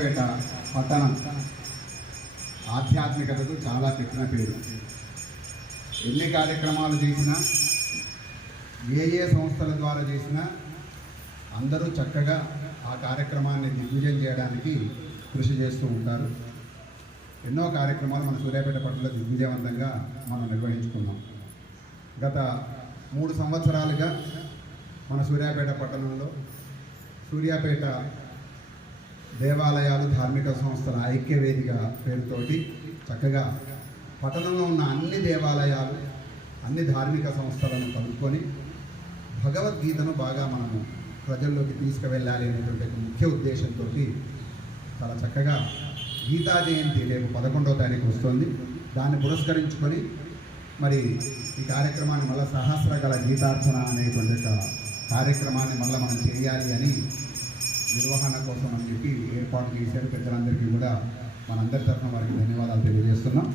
సూర్యాపేట పట్టణం. ఆధ్యాత్మికతకు చాలా పెట్టిన పేరు. ఎన్ని కార్యక్రమాలు చేసినా ఏ ఏ సంస్థల ద్వారా చేసినా అందరూ చక్కగా ఆ కార్యక్రమాన్ని దిగ్విజయం చేయడానికి కృషి చేస్తూ ఉంటారు. ఎన్నో కార్యక్రమాలు మన సూర్యాపేట పట్టణంలో దిగ్విజయవంతంగా మనం నిర్వహించుకున్నాం. గత మూడు సంవత్సరాలుగా మన సూర్యాపేట పట్టణంలో సూర్యాపేట దేవాలయాలు ధార్మిక సంస్థల ఐక్యవేదిక పేరుతోటి చక్కగా పట్టణంలో ఉన్న అన్ని దేవాలయాలు అన్ని ధార్మిక సంస్థలను కలుపుకొని భగవద్గీతను బాగా మనము ప్రజల్లోకి తీసుకువెళ్ళాలి అనేటువంటి ముఖ్య ఉద్దేశంతో చాలా చక్కగా గీతా జయంతి రేపు పదకొండవ తారీఖు వస్తుంది. దాన్ని పురస్కరించుకొని మరి ఈ కార్యక్రమాన్ని మళ్ళీ సహస్ర గల గీతార్చన అనేటువంటి కార్యక్రమాన్ని మళ్ళీ మనం చేయాలి అని నిర్వహణ కోసం అని చెప్పి ఏర్పాటు చేశారు. పెద్దలందరికీ కూడా మనందరి తరఫున వారికి ధన్యవాదాలు తెలియజేస్తున్నాం.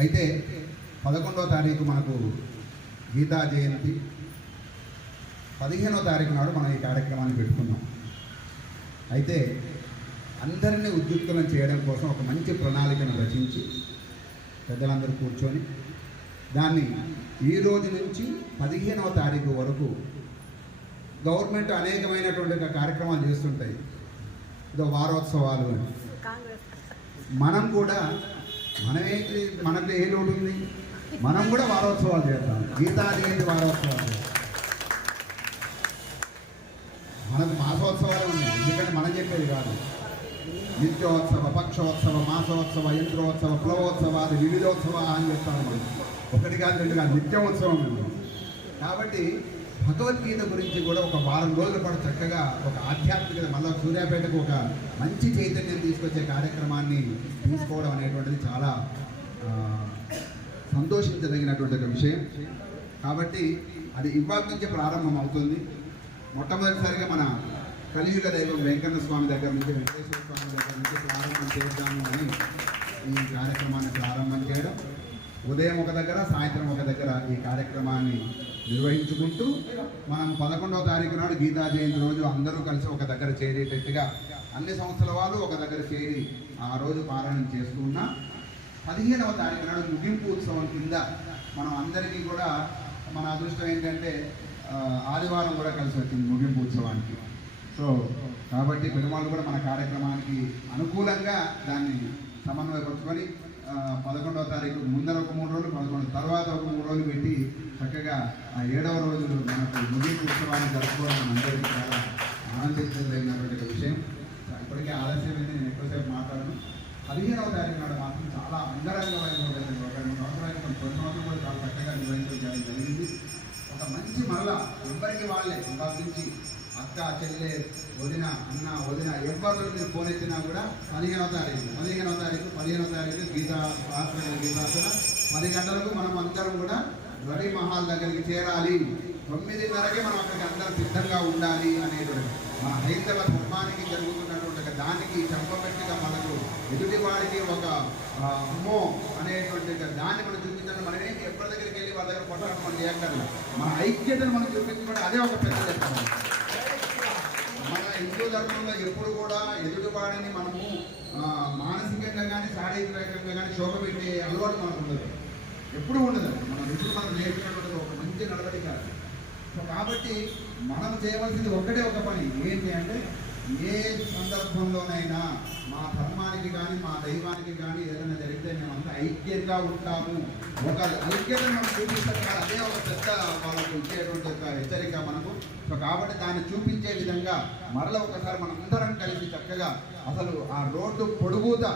అయితే పదకొండవ తారీఖు మనకు గీతా జయంతి. పదిహేనో తారీఖు నాడు మనం ఈ కార్యక్రమాన్ని పెట్టుకున్నాం అయితే అందరినీ ఉద్యుక్తులను చేయడం కోసం ఒక మంచి ప్రణాళికను రచించి పెద్దలందరూ కూర్చొని దాన్ని ఈ రోజు నుంచి పదిహేనవ తారీఖు వరకు గవర్నమెంట్ అనేకమైనటువంటి కార్యక్రమాలు చేస్తుంటాయి. ఇదో వారోత్సవాలు అని. మనం కూడా మనమే మనకు ఏ లోటు ఉంది? మనం కూడా వారోత్సవాలు చేద్దాం. గీతా వారోత్సవాలు చేద్దాం. మనకు మాసోత్సవాలు ఉన్నాయి. ఎందుకంటే మనం చెప్పేది కాదు. నిత్యోత్సవ పక్షోత్సవ మాసోత్సవ యంత్రోత్సవ ప్లవోత్సవాలు వివిధోత్సవ అని చెప్తాను మనం. ఒకటి కాదు రెండు కాదు నిత్యోత్సవం కాబట్టి భగవద్గీత గురించి కూడా ఒక వారం రోజుల పాటు చక్కగా ఒక ఆధ్యాత్మికత మళ్ళీ సూర్యాపేటకు ఒక మంచి చైతన్యం తీసుకొచ్చే కార్యక్రమాన్ని తీసుకోవడం అనేటువంటిది చాలా సంతోషించదగినటువంటి ఒక విషయం. కాబట్టి అది ఇవాళ నుంచి ప్రారంభం అవుతుంది మొట్టమొదటిసారిగా మన కలియుగ దైవం వెంకన్న స్వామి దగ్గర నుంచి వెంకటేశ్వర స్వామి దగ్గర నుంచి ప్రారంభం చేద్దాము అని ఈ కార్యక్రమాన్ని ప్రారంభం చేయడం. ఉదయం ఒక దగ్గర సాయంత్రం ఒక దగ్గర ఈ కార్యక్రమాన్ని నిర్వహించుకుంటూ మనం పదకొండవ తారీఖు నాడు గీతా జయంతి రోజు అందరూ కలిసి ఒక దగ్గర చేరేటట్టుగా అన్ని సంస్థల వాళ్ళు ఒక దగ్గర చేరి ఆ రోజు పాలన చేస్తూ ఉన్నా. పదిహేనవ తారీఖు నాడు ముగింపు ఉత్సవం కింద మనం అందరికీ కూడా మన అదృష్టం ఏంటంటే ఆదివారం కూడా కలిసి వచ్చింది ముగింపు ఉత్సవానికి. సో కాబట్టి పెరుమాళ్ళు కూడా మన కార్యక్రమానికి అనుకూలంగా దాన్ని సమన్వయపరుచుకొని పదకొండవ తారీఖు ముందర ఒక మూడు రోజులు పదకొండు తర్వాత ఒక మూడు రోజులు పెట్టి చక్కగా ఆ ఏడవ రోజు మనకు ముగింపు ఉత్సవాన్ని జరుపుకోవడం అందరికీ చాలా ఆనందించదగినటువంటి ఒక విషయం ఇప్పటికే ఆలస్యం అయితే నేను ఎక్కువసేపు మాట్లాడను. పదిహేనవ తారీఖు నాడు మాత్రం చాలా అంగరంగ వైభవంగా ఒక రెండు సంవత్సరాలు కొన్ని సంవత్సరాలు కూడా చాలా చక్కగా నిర్వహించడం జరిగింది. ఒక మంచి మరలా ఎవరికి వాళ్ళే సంపాదించి అక్క చెల్లె వదిన అన్న వదిన ఎవరు మీరు ఫోన్ ఎత్తినా కూడా పదిహేనవ తారీఖు పదిహేనవ తారీఖు పదిహేనవ తారీఖు గీతా శాస్త్ర గీతాసన పది గంటలకు మనం అందరం కూడా ధ్వని మహాల్ దగ్గరికి చేరాలి. తొమ్మిదిన్నరకే మనం అక్కడికి అందరం సిద్ధంగా ఉండాలి అనేటువంటి మన హైందవ ధర్మానికి జరుగుతున్నటువంటి దానికి చంపబెట్టిగా మనకు ఎదుటి వాడికి ఒక అమ్మో అనేటువంటి దాన్ని మనం చూపించడం మనం ఏంటి ఎప్పటి దగ్గరికి వెళ్ళి వాళ్ళ దగ్గర కొట్టడం మనం చేయక్కర్లేదు మన ఐక్యతను మనం చూపించుకోవడం అదే ఒక పెద్ద మన హిందూ ధర్మంలో ఎప్పుడు కూడా ఎదుటివాడిని మనము మానసికంగా కానీ శారీరకంగా కానీ శోభ పెట్టే అలవాటు మనకు ఉండదు. ఎప్పుడు ఉండదు. మన ఋషులు మనం నేర్పినటువంటి ఒక మంచి నడవడిక. సో కాబట్టి మనం చేయవలసింది ఒకటే ఒక పని. ఏంటి అంటే ఏ సందర్భంలోనైనా మా ధర్మానికి కానీ మా దైవానికి కానీ ఏదైనా జరిగితే మేమంతా ఐక్యంగా ఉంటాము. ఒక ఐక్యత మనం చూపిస్తాం అదే ఒక పెద్ద వాళ్ళకు ఇచ్చేటువంటి ఒక హెచ్చరిక మనకు. సో కాబట్టి దాన్ని చూపించే విధంగా మరల ఒకసారి మనం అందరం కలిసి చక్కగా అసలు ఆ రోడ్డు పొడుగుతా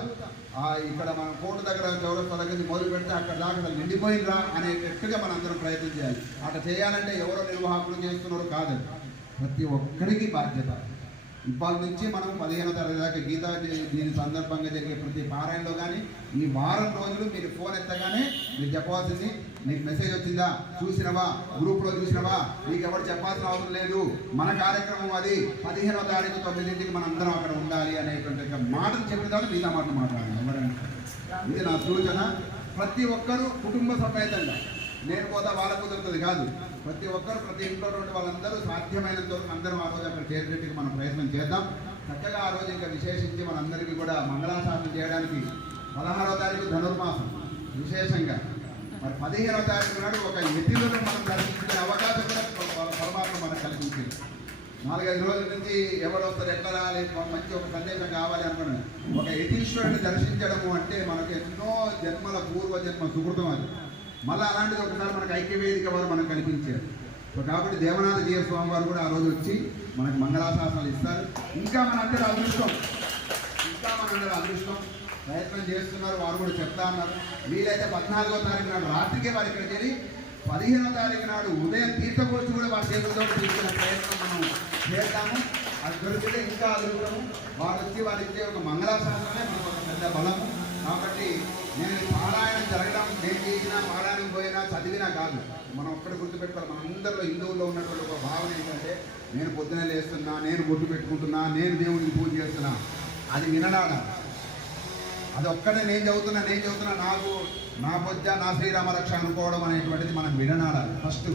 ఇక్కడ మన కోర్టు దగ్గర చౌరస్తా దగ్గర మొదలు పెడితే అక్కడ దాకా నిండిపోయిందా అనేటట్టుగా మనం అందరం ప్రయత్నం చేయాలి. అట్లా చేయాలంటే ఎవరో నిర్వాహకులు చేస్తున్నారో కాదు. ప్రతి ఒక్కరికి బాధ్యత. ఇవాళ నుంచి మనం పదిహేనో తరగతి దాకా గీతా దీని సందర్భంగా జరిగే ప్రతి పారాయణలో కానీ ఈ వారం రోజులు మీరు ఫోన్ ఎత్తగానే మీరు చెప్పవలసింది నీకు మెసేజ్ వచ్చిందా? చూసినవా? గ్రూప్లో చూసినవా? నీకు ఎవరు చెప్పాల్సిన అవసరం లేదు. మన కార్యక్రమం అది. పదిహేనో తారీఖు తొమ్మిదింటికి మనం అందరం అక్కడ ఉండాలి అనేటువంటి మాటలు చెప్పిన తర్వాత మిగతా మాటలు మాట్లాడాలి ఎవరైనా ఇది నా సూచన. ప్రతి ఒక్కరూ కుటుంబ సమేతంగా. నేను పోతా వాళ్ళ కుదురుతుంది. కాదు. ప్రతి ఒక్కరు ప్రతి ఇంట్లో వాళ్ళందరూ సాధ్యమైనంత వరకు అందరం ఆ రోజు అక్కడ చేరేటట్టుగా మనం ప్రయత్నం చేద్దాం. చక్కగా ఆ రోజు ఇంకా విశేషించి మనందరికీ కూడా మంగళాశాసనం చేయడానికి పదహారవ తారీఖు ధనుర్మాసం విశేషంగా. మరి పదిహేనవ తారీఖు నాడు ఒక ఎత్తిలను మనం దర్శించుకునే అవకాశం కూడా ప- పరమాత్మ మనకు కల్పించింది. నాలుగైదు రోజుల నుంచి ఎవరు వస్తారు ఎట్లా రావాలి మంచి ఒక సందేశం కావాలి అనుకున్నాను. ఒక యతీశ్వరుని దర్శించడము అంటే మనకు ఎన్నో జన్మల పూర్వ జన్మ సుకృతం అది. మళ్ళీ అలాంటిది ఒకసారి మనకు ఐక్యవేదిక వారు మనకు కల్పించారు. సో కాబట్టి దేవనాథ జీవ స్వామి వారు కూడా ఆ రోజు వచ్చి మనకు మంగళాశాసనాలు ఇస్తారు. ఇంకా మన అందరి అదృష్టం. ఇంకా మనందరూ అదృష్టం. ప్రయత్నం చేస్తున్నారు వారు కూడా చెప్తా ఉన్నారు. వీలైతే పద్నాలుగో తారీఖు నాడు రాత్రికే వారు ఇక్కడ చేరి పదిహేనో తారీఖు నాడు ఉదయం తీర్థగోష్ఠి కూడా వారి చేతులతో తీసుకునే ప్రయత్నం మనం చేద్దాము. అది దొరికితే ఇంకా అదృష్టము. వారు వచ్చి వారు ఇచ్చే ఒక మంగళాశాసనమే మనకు ఒక పెద్ద బలము. కాబట్టి నేను పారాయణ జరగడం నేను చేసినా పారాయణం పోయినా చదివినా కాదు. మనం ఒక్కడ గుర్తుపెట్టుకోవాలి. మన అందరిలో హిందువుల్లో ఉన్నటువంటి ఒక భావన ఏంటంటే నేను పొద్దున లేస్తున్నా నేను గుర్తు పెట్టుకుంటున్నా నేను దేవుడిని పూజ చేస్తున్నా. అది వినడాడ అది ఒక్కడే నేను చదువుతున్నా నేను చదువుతున్నా నాకు నా పొద్దు నా శ్రీరామ రక్ష అనుకోవడం అనేటువంటిది మనం వినడాడాలి ఫస్ట్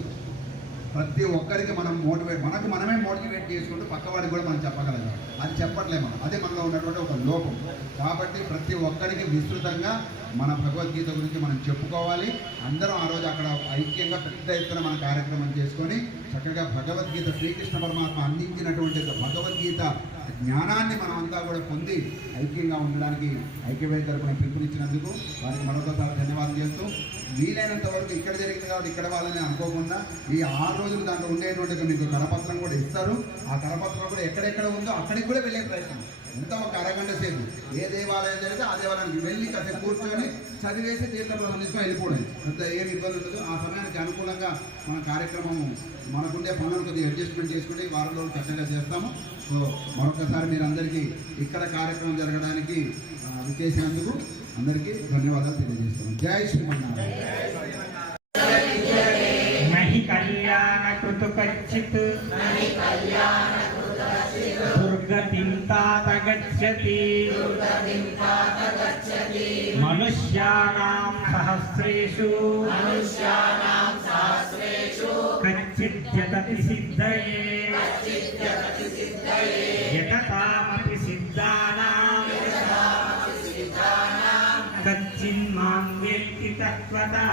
ప్రతి ఒక్కరికి మనం మోటివేట్ మనకు మనమే మోటివేట్ చేసుకుంటూ పక్కవాడికి కూడా మనం చెప్పగలం. అది చెప్పట్లేము మనం. అదే మనలో ఉన్నటువంటి ఒక లోపం. కాబట్టి ప్రతి ఒక్కరికి విస్తృతంగా మన భగవద్గీత గురించి మనం చెప్పుకోవాలి. అందరం ఆ రోజు అక్కడ ఐక్యంగా పెద్ద ఎత్తున మన కార్యక్రమం చేసుకొని చక్కగా భగవద్గీత శ్రీకృష్ణ పరమాత్మ అందించినటువంటి భగవద్గీత జ్ఞానాన్ని మనం అంతా కూడా పొంది ఐక్యంగా ఉండడానికి ఐక్యవేద తరపున పిలుపునిచ్చినందుకు వారికి మరొకసారి ధన్యవాదాలు చేస్తూ వీలైనంత వరకు ఇక్కడ జరిగింది కాబట్టి ఇక్కడ వాళ్ళని అనుకోకుండా ఈ ఆరు రోజులు దాంట్లో ఉండేటువంటి మీకు కరపత్రం కూడా ఇస్తారు. ఆ కరపత్రం కూడా ఎక్కడెక్కడ ఉందో అక్కడికి కూడా వెళ్ళే ప్రయత్నం. ఎంత ఒక అరగంట సేపు? ఏ దేవాలయం జరిగితే ఆ దేవాలయానికి వెళ్ళి కాసేపు కూర్చొని చదివేసి తీర్థప్రదం తీసుకొని వెళ్ళిపోవడం అంత ఏం ఇబ్బంది ఉండదు. ఆ సమయానికి అనుకూలంగా మన కార్యక్రమం మనకుండే పనులు కొద్దిగా అడ్జస్ట్మెంట్ చేసుకుంటే వారం రోజులు చక్కగా చేస్తాము. సో మరొకసారి మీరందరికీ ఇక్కడ కార్యక్రమం జరగడానికి చేసినందుకు అందరికీ ధన్యవాదాలు తెలియజేస్తాను జై శ్రీమన్నారాయణ. కళ్యాణ కృతు गच्छति मनुष्याणां सहस्रेषु कच्चित् जगति सिद्धये यततामपि सिद्धानां कच्चिन्मां वेत्ति तत्त्वतः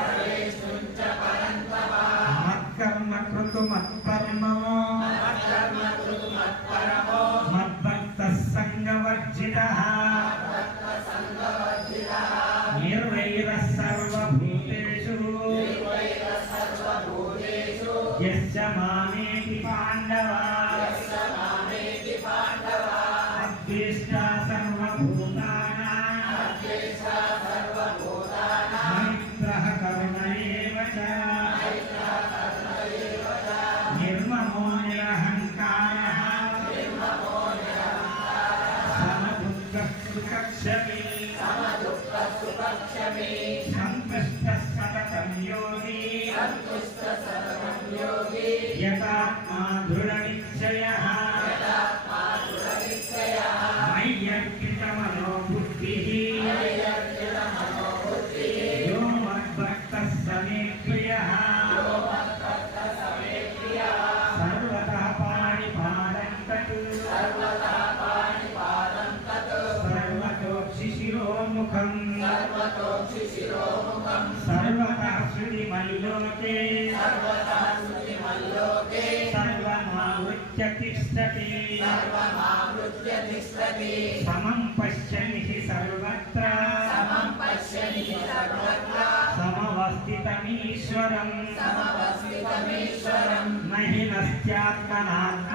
सर्वतोक्षिशिरोमुखम् सर्वतोक्षिशिरोमुखम् सर्वतः श्रुतिमल्लोके सर्वतः श्रुतिमल्लोके सर्वमावृत्य तिष्ठति सर्वमावृत्य तिष्ठति समं पश्यनि हि सर्वत्र समं पश्यनि हि सर्वत्र समवस्थितमीश्वरम् समवस्थितमीश्वरम् न हि नस्त्यात्मनात्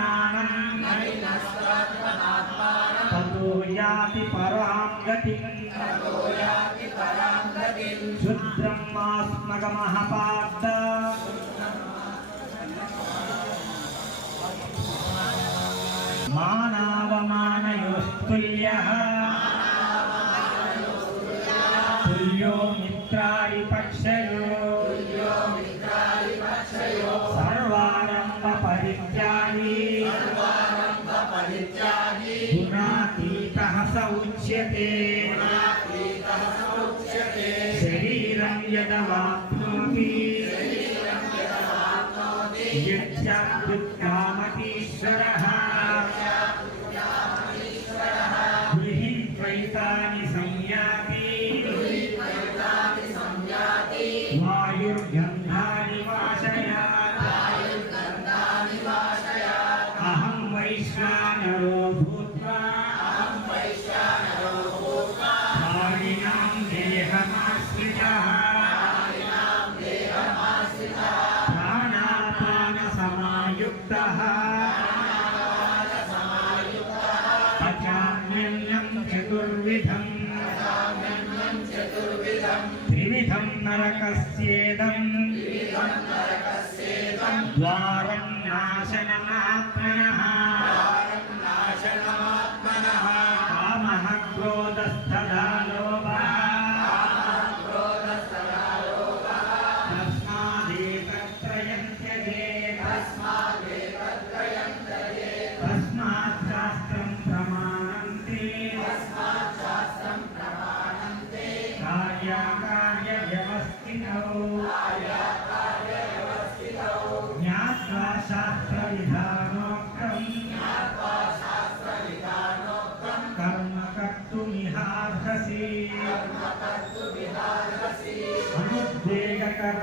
याति परां गतिं शूद्रं वा स्मगमः पाद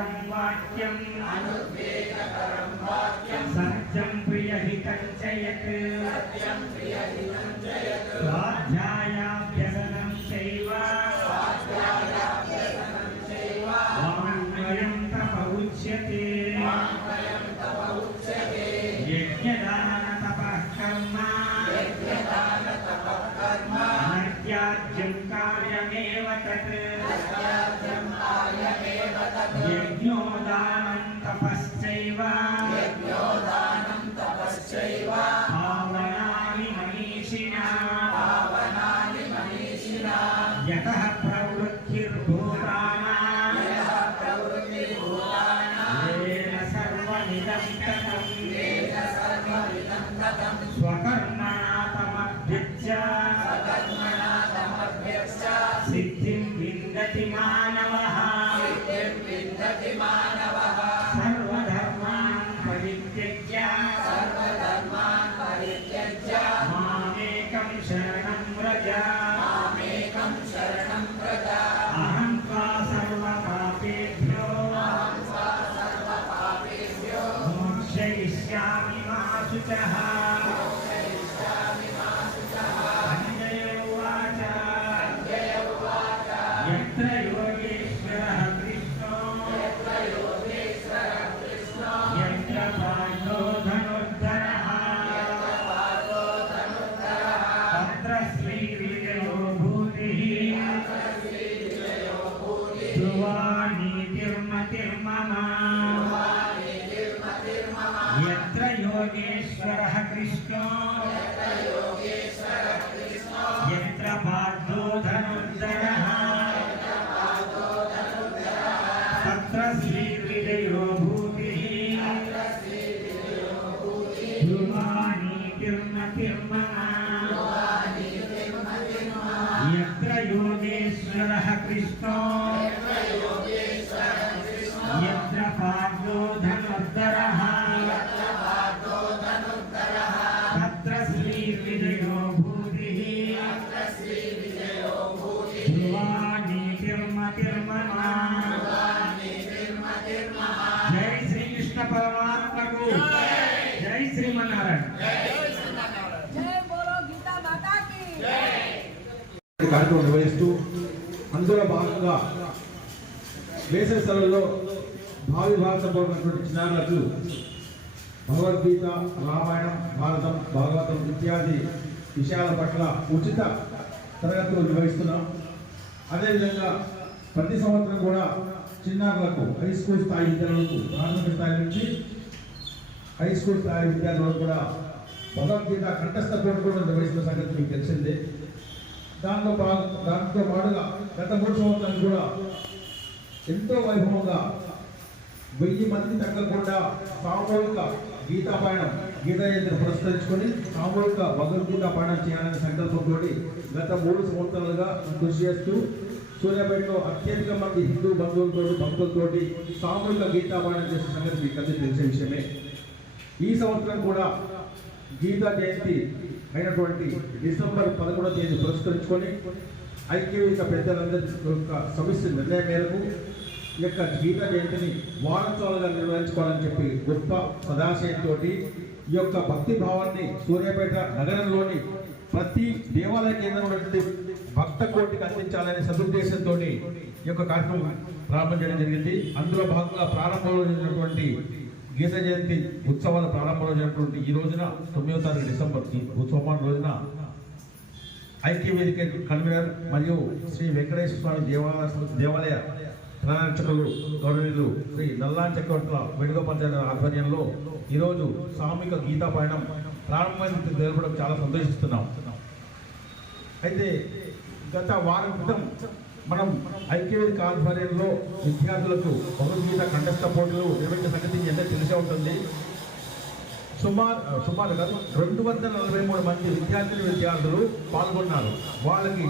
ప్రియకరం వాక్యం అనుద్వేగకరం వాక్యం సత్యం ప్రియహితం చయత్ సత్యం ప్రియహితం స్వాధ్యాయాభ్యసనం చైవ యత Yeah. అత్ర శ్రీ విజయో భూతి ధ్రువాణి తిర్మ తిర్మ యత్ర యోగేశ్వర కార్యక్రమం నిర్వహిస్తూ అందులో భాగంగా వేసవి సెలవుల్లో భావి భారతపూర్వమైనటువంటి చిన్నారులకు భగవద్గీత రామాయణం భారతం భాగవతం ఇత్యాది విషయాల పట్ల ఉచిత తరగతులు నిర్వహిస్తున్నాం. అదేవిధంగా ప్రతి సంవత్సరం కూడా చిన్నారులకు హై స్కూల్ స్థాయి విద్యార్థులకు ప్రాథమిక స్థాయి నుంచి హై స్కూల్ స్థాయి విద్యార్థులకు కూడా భగవద్గీత కంఠస్థ కూడా నిర్వహిస్తున్న సంగతి మీకు తెలిసిందే. దాంతో దాంతో పాటుగా గత మూడు సంవత్సరాలు కూడా ఎంతో వైభవంగా వెయ్యి మంది తగ్గకుండా సామూహిక గీతా పాయనం గీతా పురస్కరించుకొని సామూహిక భగవద్గీత పాయనం చేయాలనే సంకల్పంతో గత మూడు సంవత్సరాలుగా కృషి చేస్తూ సూర్యాపేటలో అత్యధిక మంది హిందూ బంధువులతో భక్తులతోటి సామూహిక గీతా పాయనం చేసిన సంగతి మీకు తెలిసే విషయమే. ఈ సంవత్సరం కూడా గీతా జయంతి అయినటువంటి డిసెంబర్ పదకొండవ తేదీ పురస్కరించుకొని ఐక్యవేదిక పెద్దలందరి యొక్క సమిష్టి నిర్ణయం మేరకు ఈ యొక్క గీతా జయంతిని వారోత్సవాలుగా నిర్వహించుకోవాలని చెప్పి గొప్ప సదాశయంతో ఈ యొక్క భక్తి భావాన్ని సూర్యాపేట నగరంలోని ప్రతి దేవాలయ కేంద్రంలో భక్త కోటికి అందించాలనే సదుద్దేశంతో ఈ యొక్క కార్యక్రమం ప్రారంభం చేయడం జరిగింది. అందులో భాగంగా ప్రారంభంలో జరిగినటువంటి గీత జయంతి ఉత్సవాల ప్రారంభంలో జరిగినటువంటి ఈ రోజున తొమ్మిదవ తారీఖు డిసెంబర్ ఉత్సవం రోజున ఐక్య వేదిక కన్వీనర్ మరియు శ్రీ వెంకటేశ్వర స్వామి దేవాలయ దేవాలయ ప్రధానర్చకులు గౌరవనీయులు శ్రీ నల్లా చక్రవర్తుల వేణుగోపాల్ ఆధ్వర్యంలో ఈరోజు సామూహిక గీతా పయనం ప్రారంభమైన తెలపడం చాలా సంతోషిస్తున్నాం. అయితే గత వారం క్రితం మనం ఐక్యవేదిక ఆధ్వర్యంలో విద్యార్థులకు భగవద్గీత కంఠస్థ పోటీలు నిర్వహించిన సంగతి మీ తెలిసే ఉంటుంది. సుమారు సుమారు కాదు రెండు వందల నలభై మూడు మంది విద్యార్థులు విద్యార్థులు పాల్గొన్నారు. వాళ్ళకి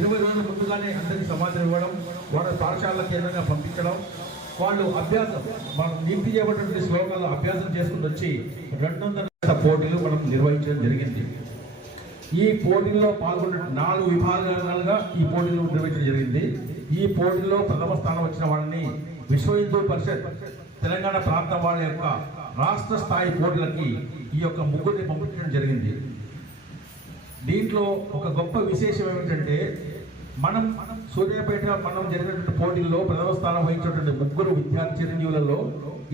ఇరవై రోజుల ముందుగానే అందరికీ సమాచారం ఇవ్వడం వాళ్ళ పాఠశాల కేంద్రంగా పంపించడం వాళ్ళు అభ్యాసం మనం నీతి చేయబడినటువంటి శ్లోకాలు అభ్యాసం చేసుకుని వచ్చి రెండు వందల పోటీలు మనం నిర్వహించడం జరిగింది. ఈ పోటీల్లో పాల్గొన్న నాలుగు విభాగాలుగా ఈ పోటీలు నిర్వహించడం జరిగింది. ఈ పోటీలో ప్రథమ స్థానం వచ్చిన వాళ్ళని విశ్వ హిందూ పరిషత్ తెలంగాణ ప్రాంతం వాళ్ళ యొక్క రాష్ట్ర స్థాయి పోటీలకి ఈ యొక్క ముగ్గురిని పంపించడం జరిగింది. దీంట్లో ఒక గొప్ప విశేషం ఏమిటంటే మనం సూర్యాపేట మనం జరిగినటువంటి పోటీల్లో ప్రథమ స్థానం వహించినటువంటి ముగ్గురు విద్యార్థి చిరంజీవులలో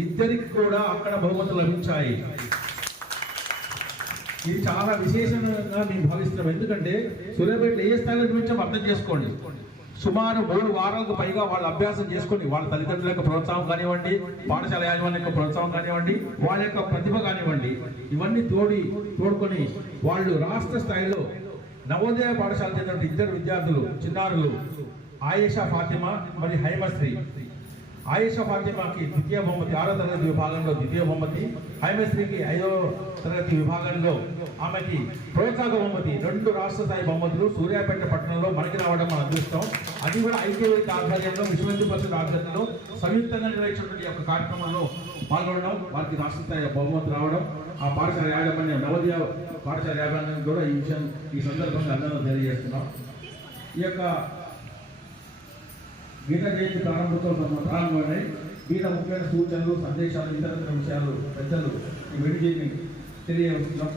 ఇద్దరికి కూడా అక్కడ బహుమతులు లభించాయి. ఇది చాలా విశేషంగా మేము భావిస్తున్నాం ఎందుకంటే సూర్యాపేటలో ఏ స్థాయిలో చూపించాం అర్థం చేసుకోండి. సుమారు మూడు వారాలకు పైగా వాళ్ళు అభ్యాసం చేసుకొని వాళ్ళ తల్లిదండ్రుల యొక్క ప్రోత్సాహం కానివ్వండి పాఠశాల యాజమాన్యం యొక్క ప్రోత్సాహం కానివ్వండి వాళ్ళ యొక్క ప్రతిభ కానివ్వండి ఇవన్నీ తోడి తోడుకొని వాళ్ళు రాష్ట్ర స్థాయిలో నవోదయ పాఠశాల చెందిన ఇద్దరు విద్యార్థులు చిన్నారులు ఆయేషా ఫాతిమా మరియు హైమశ్రీ. ఆయేషా ఫాతిమాకి ద్వితీయ బహుమతి ఆరో తరగతి విభాగంలో ద్వితీయ బహుమతి హైమశ్రీకి ఐదో తరగతి విభాగంలో ఆమెకి ప్రోత్సాహ బహుమతి. రెండు రాష్ట్ర స్థాయి బహుమతులు సూర్యాపేట పట్టణంలో మనకి రావడం మన అదృష్టం. అది కూడా ఐటీఐ ఆధ్వర్యంలో విశ్వ పరిషత్ ఆధ్వర్యంలో సంయుక్తంగా నిర్వహించినటువంటి యొక్క కార్యక్రమంలో పాల్గొనడం వారికి రాష్ట్ర స్థాయి బహుమతి రావడం ఆ పాఠశాల యాజమాన్యం నవోదయ పాఠశాల యాజమాన్యం కూడా ఈ విషయం ఈ సందర్భంగా అందరం తెలియజేస్తున్నాం. ఈ యొక్క గీత జయంతి ప్రారంభంతో ప్రారంభమైనాయి. గీత ముఖ్యమైన సూచనలు సందేశాలు ఇతర విషయాలు పెద్దలు ఈ వెడిజీని తెలియజేస్తున్నాం.